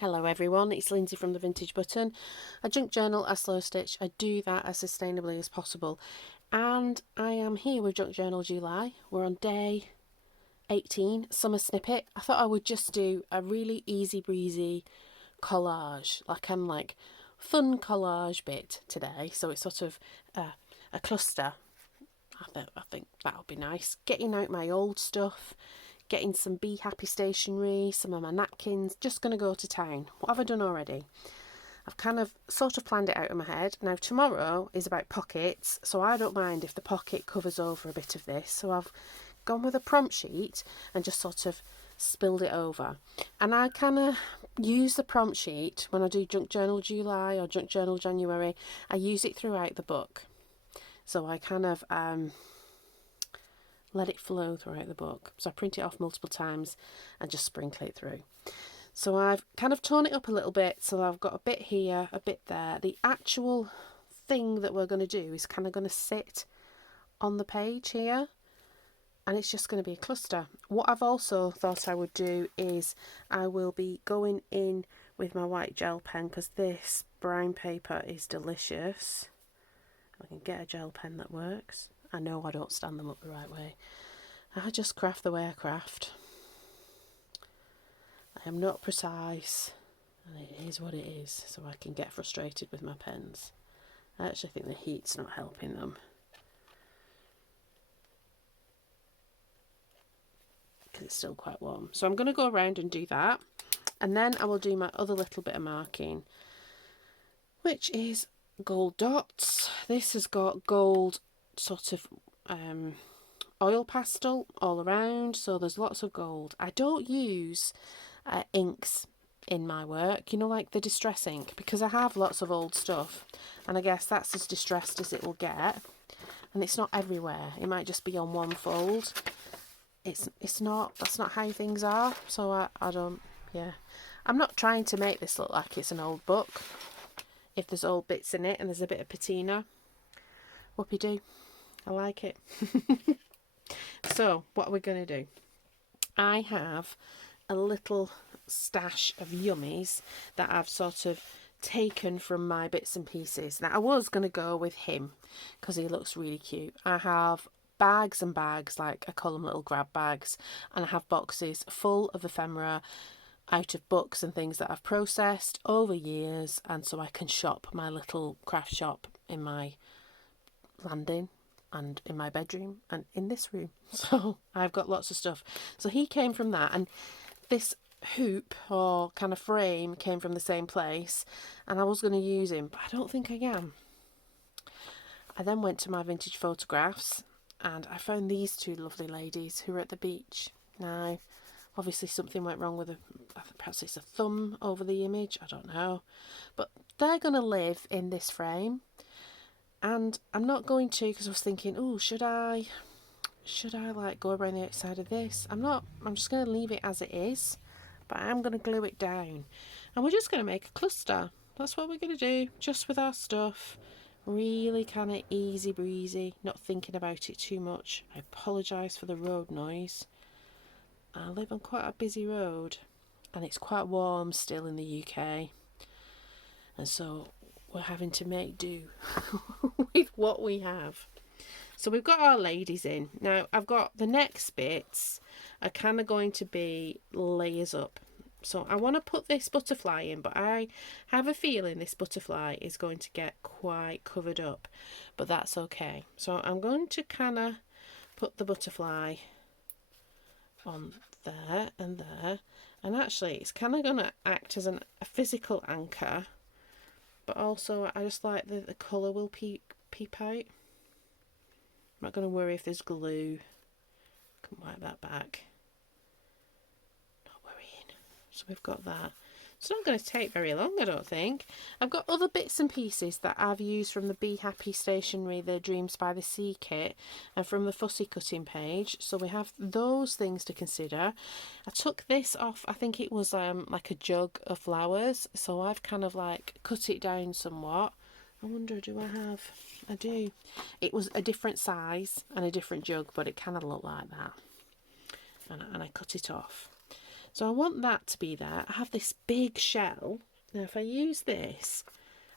Hello everyone, it's Lindsay from the Vintage Button. I junk journal, I slow stitch, I do that as sustainably as possible. And I am here with Junk Journal July. We're on day 18, summer snippet. I thought I would just do a really easy breezy collage, like fun collage bit today. So it's sort of a cluster. I think that'll be nice. Getting out my old stuff, getting some Bee Happy Stationery, some of my napkins, just going to go to town. What have I done already? I've kind of sort of planned it out in my head. Now tomorrow is about pockets, so I don't mind if the pocket covers over a bit of this. So I've gone with a prompt sheet and just sort of spilled it over. And I kind of use the prompt sheet when I do Junk Journal July or Junk Journal January. I use it throughout the book. So I kind of let it flow throughout the book. So I print it off multiple times and just sprinkle it through. So I've kind of torn it up a little bit. So I've got a bit here, a bit there. The actual thing that we're going to do is kind of going to sit on the page here. And it's just going to be a cluster. What I've also thought I would do is I will be going in with my white gel pen because this brown paper is delicious. I can get a gel pen that works. I know I don't stand them up the right way. I just craft the way I craft. I am not precise, and it is what it is, so I can get frustrated with my pens. I actually think the heat's not helping them. Because it's still quite warm. So I'm going to go around and do that. And then I will do my other little bit of marking, which is gold dots. This has got gold sort of oil pastel all around, so there's lots of gold. I don't use inks in my work, you know, like the distress ink, because I have lots of old stuff, and I guess that's as distressed as it will get, and it's not everywhere. It might just be on one fold. It's not, that's not how things are. So I don't, yeah, I'm not trying to make this look like it's an old book. If there's old bits in it and there's a bit of patina, whoopie do. I like it. So what are we going to do? I have a little stash of yummies that I've sort of taken from my bits and pieces. Now I was going to go with him because he looks really cute. I have bags and bags, like I call them little grab bags, and I have boxes full of ephemera out of books and things that I've processed over years, and so I can shop my little craft shop in my landing and in my bedroom and in this room. So I've got lots of stuff. So he came from that, and this hoop or kind of frame came from the same place, and I was going to use him, but I don't think I am. I then went to my vintage photographs and I found these two lovely ladies who were at the beach. Now obviously something went wrong with perhaps it's a thumb over the image, I don't know, but they're going to live in this frame. And I'm not going to, because I was thinking, oh, should I like go around the outside of this? I'm just going to leave it as it is, but I am going to glue it down. And we're just going to make a cluster. That's what we're going to do, just with our stuff. Really kind of easy breezy, not thinking about it too much. I apologise for the road noise. I live on quite a busy road, and it's quite warm still in the UK. And so we're having to make do with what we have. So we've got our ladies in. Now I've got the next bits are kind of going to be layers up. So I want to put this butterfly in, but I have a feeling this butterfly is going to get quite covered up, but that's okay. So I'm going to kind of put the butterfly on there and there, and actually it's kind of going to act as a physical anchor, but also I just like the colour will peep out. I'm not going to worry if there's glue. Can wipe that back. Not worrying. So we've got that. It's not going to take very long, I don't think. I've got other bits and pieces that I've used from the Bee Happy Stationery, the Dreams by the Sea kit, and from the fussy cutting page. So we have those things to consider. I took this off, I think it was like a jug of flowers. So I've kind of like cut it down somewhat. I wonder, do I have? I do. It was a different size and a different jug, but it kind of looked like that. And I cut it off. So I want that to be there. I have this big shell. Now if I use this,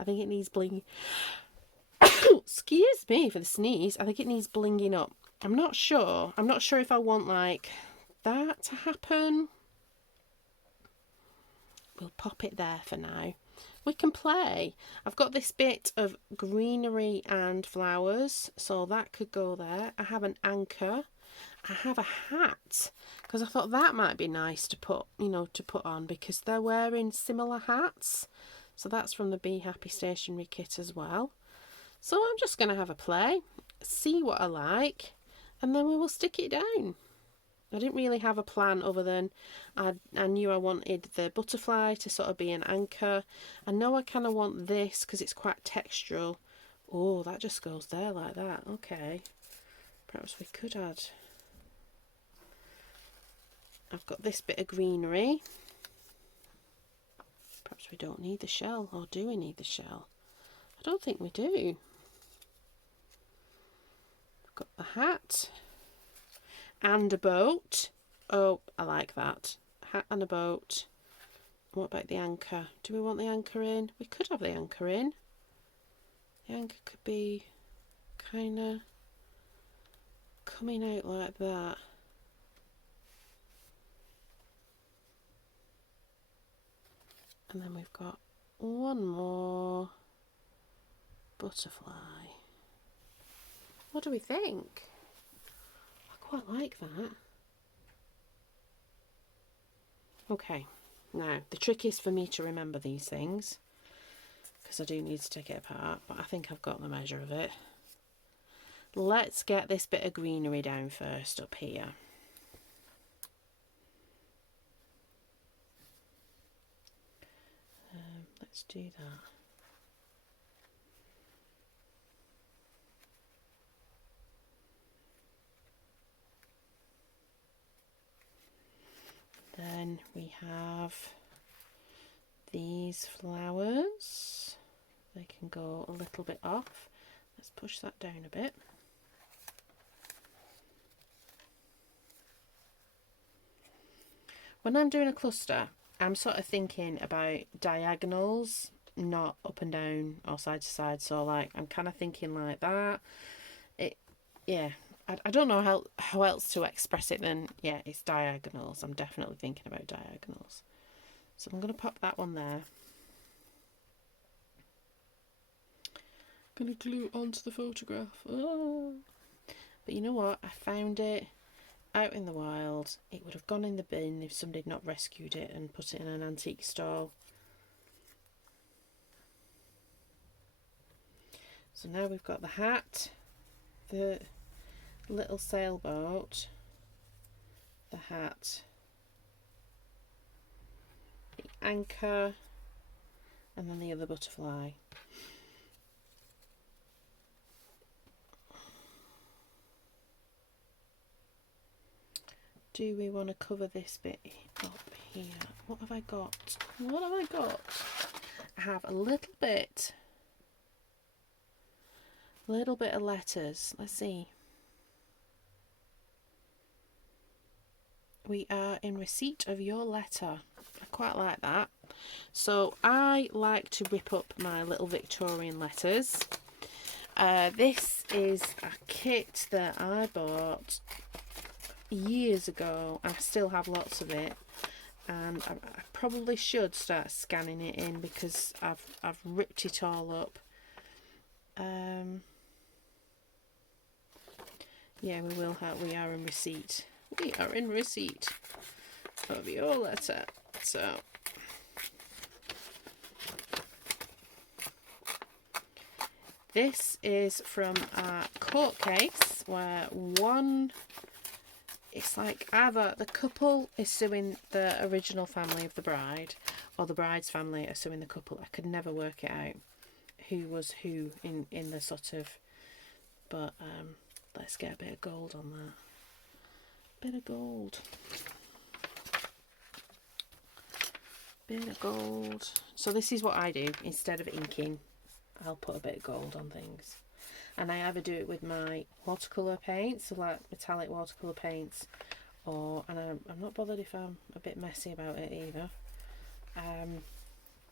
I think it needs bling. Excuse me for the sneeze. I think it needs blinging up. I'm not sure. I'm not sure if I want like that to happen. We'll pop it there for now. We can play. I've got this bit of greenery and flowers, so that could go there. I have an anchor. I have a hat, because I thought that might be nice to put, you know, to put on, because they're wearing similar hats. So that's from the Bee Happy Stationery kit as well. So I'm just going to have a play, see what I like, and then we will stick it down. I didn't really have a plan other than I knew I wanted the butterfly to sort of be an anchor. I know I kind of want this because it's quite textural. Oh, that just goes there like that. Okay. Perhaps we could add... I've got this bit of greenery. Perhaps we don't need the shell, or do we need the shell? I don't think we do. I've got the hat. And a boat. Oh, I like that. Hat and a boat. What about the anchor? Do we want the anchor in? We could have the anchor in. The anchor could be kind of coming out like that. And then we've got one more butterfly. What do we think? Quite like that. Okay, now the trick is for me to remember these things, because I do need to take it apart, but I think I've got the measure of it. Let's get this bit of greenery down first up here. Let's do that. Then we have these flowers. They can go a little bit off. Let's push that down a bit. When I'm doing a cluster, I'm sort of thinking about diagonals, not up and down or side to side. So like I'm kind of thinking like that. Yeah. I don't know how else to express it than, yeah, it's diagonals. I'm definitely thinking about diagonals. So I'm going to pop that one there. Going to glue onto the photograph. Oh. But you know what? I found it out in the wild. It would have gone in the bin if somebody had not rescued it and put it in an antique stall. So now we've got the hat, the little sailboat, the hat, the anchor, and then the other butterfly. Do we want to cover this bit up here? What have I got? What have I got? I have a little bit of letters. Let's see. We are in receipt of your letter. I quite like that. So I like to rip up my little Victorian letters. This is a kit that I bought years ago. I still have lots of it, and I probably should start scanning it in because I've ripped it all up. Yeah, we are in receipt. We are in receipt of your letter. So this is from our court case where it's like either the couple is suing the original family of the bride or the bride's family are suing the couple. I could never work it out who was who in the sort of, but let's get a bit of gold on that. Bit of gold. Bit of gold. So this is what I do. Instead of inking, I'll put a bit of gold on things. And I either do it with my watercolour paints, so like metallic watercolour paints, and I'm not bothered if I'm a bit messy about it either,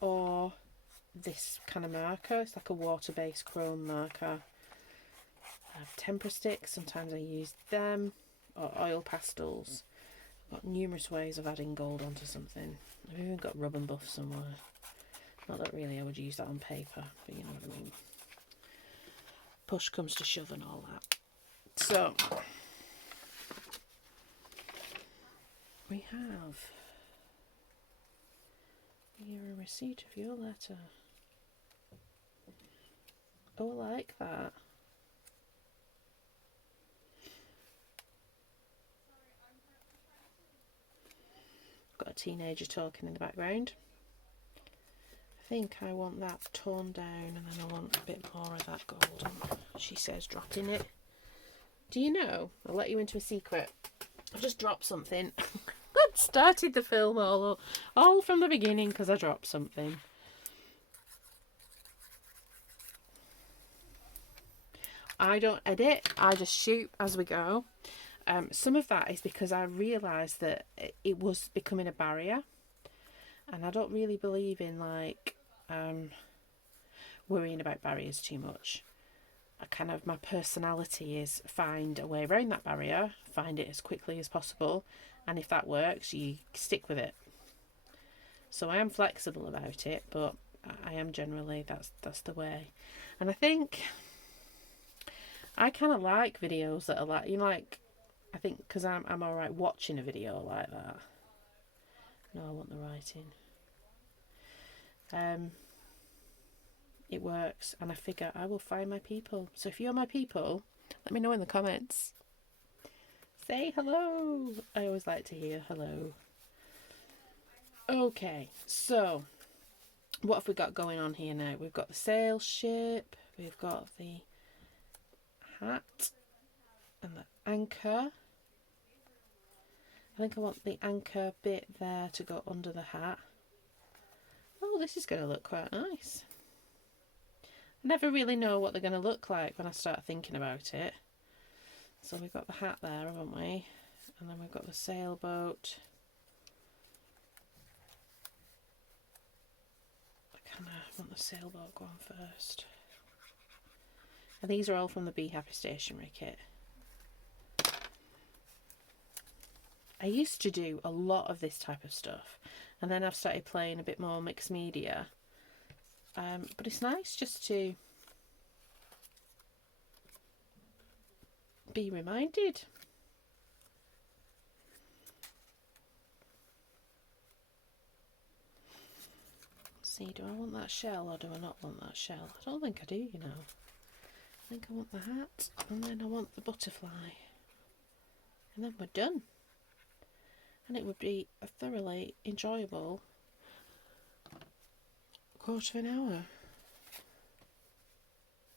or this kind of marker. It's like a water-based chrome marker. I have tempera sticks, sometimes I use them, or oil pastels. I've got numerous ways of adding gold onto something. I've even got rub and buff somewhere. Not that really I would use that on paper, but you know what I mean. Push comes to shove and all that. So we have here a receipt of your letter. Oh, I like that. Got a teenager talking in the background. I think I want that toned down, and then I want a bit more of that golden. She says dropping it. Do you know, I'll let you into a secret. I've just dropped something. I started the film all from the beginning because I dropped something. I don't edit, I just shoot as we go. Some of that is because I realised that it was becoming a barrier, and I don't really believe in like worrying about barriers too much. My personality is find a way around that barrier, find it as quickly as possible, and if that works, you stick with it. So I am flexible about it, but I am generally, that's the way. And I think I kind of like videos that are like, you know, like, I think because I'm alright watching a video like that. No, I want the writing. It works, and I figure I will find my people. So if you're my people, let me know in the comments. Say hello. I always like to hear hello. Okay, so what have we got going on here now? We've got the sail ship, we've got the hat and the anchor. I think I want the anchor bit there to go under the hat. Oh, this is going to look quite nice. I never really know what they're going to look like when I start thinking about it. So we've got the hat there, haven't we? And then we've got the sailboat. I kind of want the sailboat going first. And these are all from the Bee Happy Stationery kit. I used to do a lot of this type of stuff, and then I've started playing a bit more mixed media. But it's nice just to be reminded. Let's see, do I want that shell or do I not want that shell? I don't think I do, you know. I think I want the hat, and then I want the butterfly, and then we're done. And it would be a thoroughly enjoyable quarter of an hour.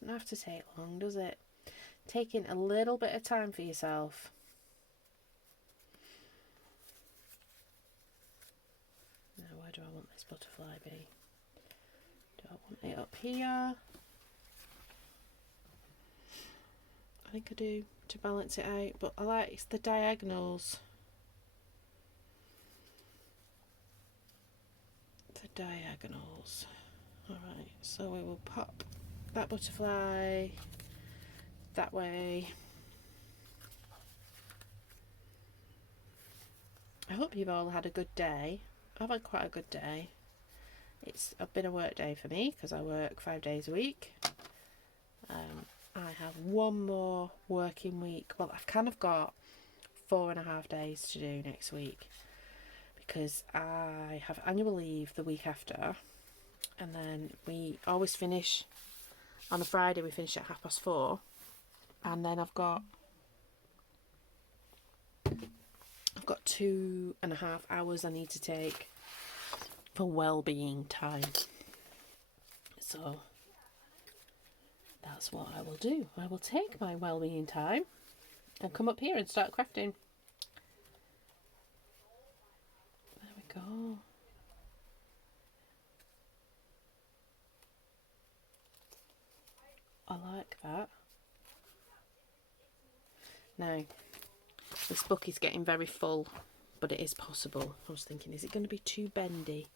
Doesn't have to take long, does it? Taking a little bit of time for yourself. Now, where do I want this butterfly be? Do I want it up here? I think I do, to balance it out, but I like the diagonals. The diagonals. Alright, so we will pop that butterfly that way. I hope you've all had a good day. I've had quite a good day. It's been a work day for me because I work 5 days a week. I have one more working week. Well, I've kind of got 4.5 days to do next week because I have annual leave the week after, and then we always finish on a Friday. We finish at 4:30, and then I've got 2.5 hours I need to take for well-being time. So that's what I will do. I will take my well-being time and come up here and start crafting. There we go. I like that. Now, This book is getting very full, but it is possible. I was thinking, is it going to be too bendy?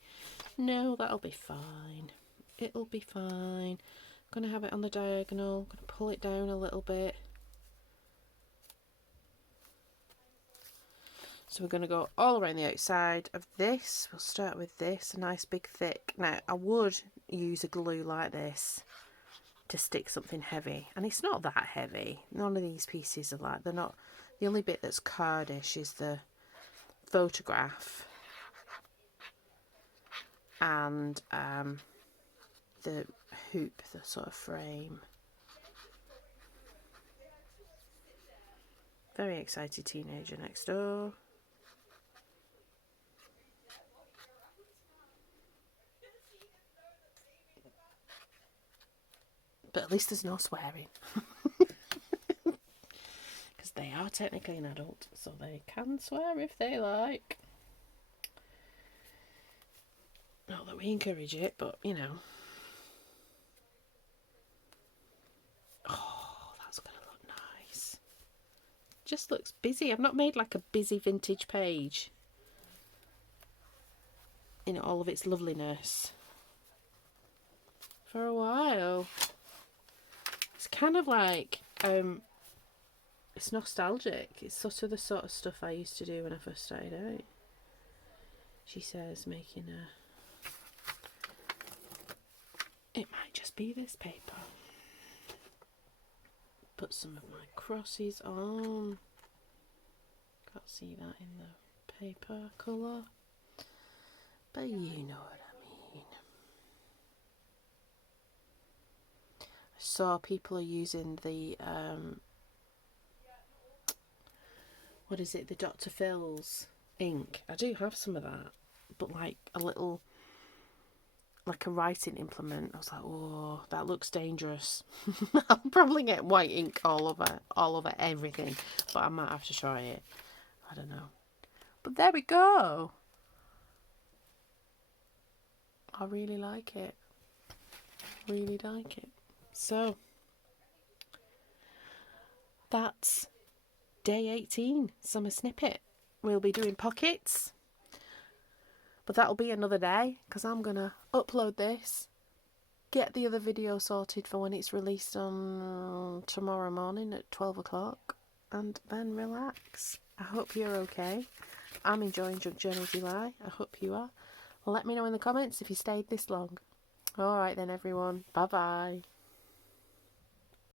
No, that'll be fine. It'll be fine. I'm going to have it on the diagonal. I'm going to pull it down a little bit. So we're going to go all around the outside of this. We'll start with this, a nice big thick. Now, I would use a glue like this to stick something heavy, and it's not that heavy. None of these pieces are like, they're not. The only bit that's cardish is the photograph and the hoop, the sort of frame. Very excited teenager next door. But at least there's no swearing. Because they are technically an adult, so they can swear if they like. Not that we encourage it, but you know. Oh, that's going to look nice. Just looks busy. I've not made like a busy vintage page in all of its loveliness for a while. It's kind of like, it's nostalgic. It's sort of the sort of stuff I used to do when I first started out. She says, making a... It might just be this paper. Put some of my crosses on. Can't see that in the paper colour. But you know what I mean. I saw people are using the, what is it, the Dr. Phil's ink. I do have some of that, but like a little, like a writing implement. I was like, oh, that looks dangerous. I'll probably get white ink all over everything, but I might have to try it. I don't know. But there we go. I really like it. Really like it. So, that's day 18, summer snippet. We'll be doing pockets. But that'll be another day, because I'm going to upload this, get the other video sorted for when it's released on tomorrow morning at 12 o'clock, and then relax. I hope you're okay. I'm enjoying Junk Journal July. I hope you are. Let me know in the comments if you stayed this long. Alright then everyone. Bye bye.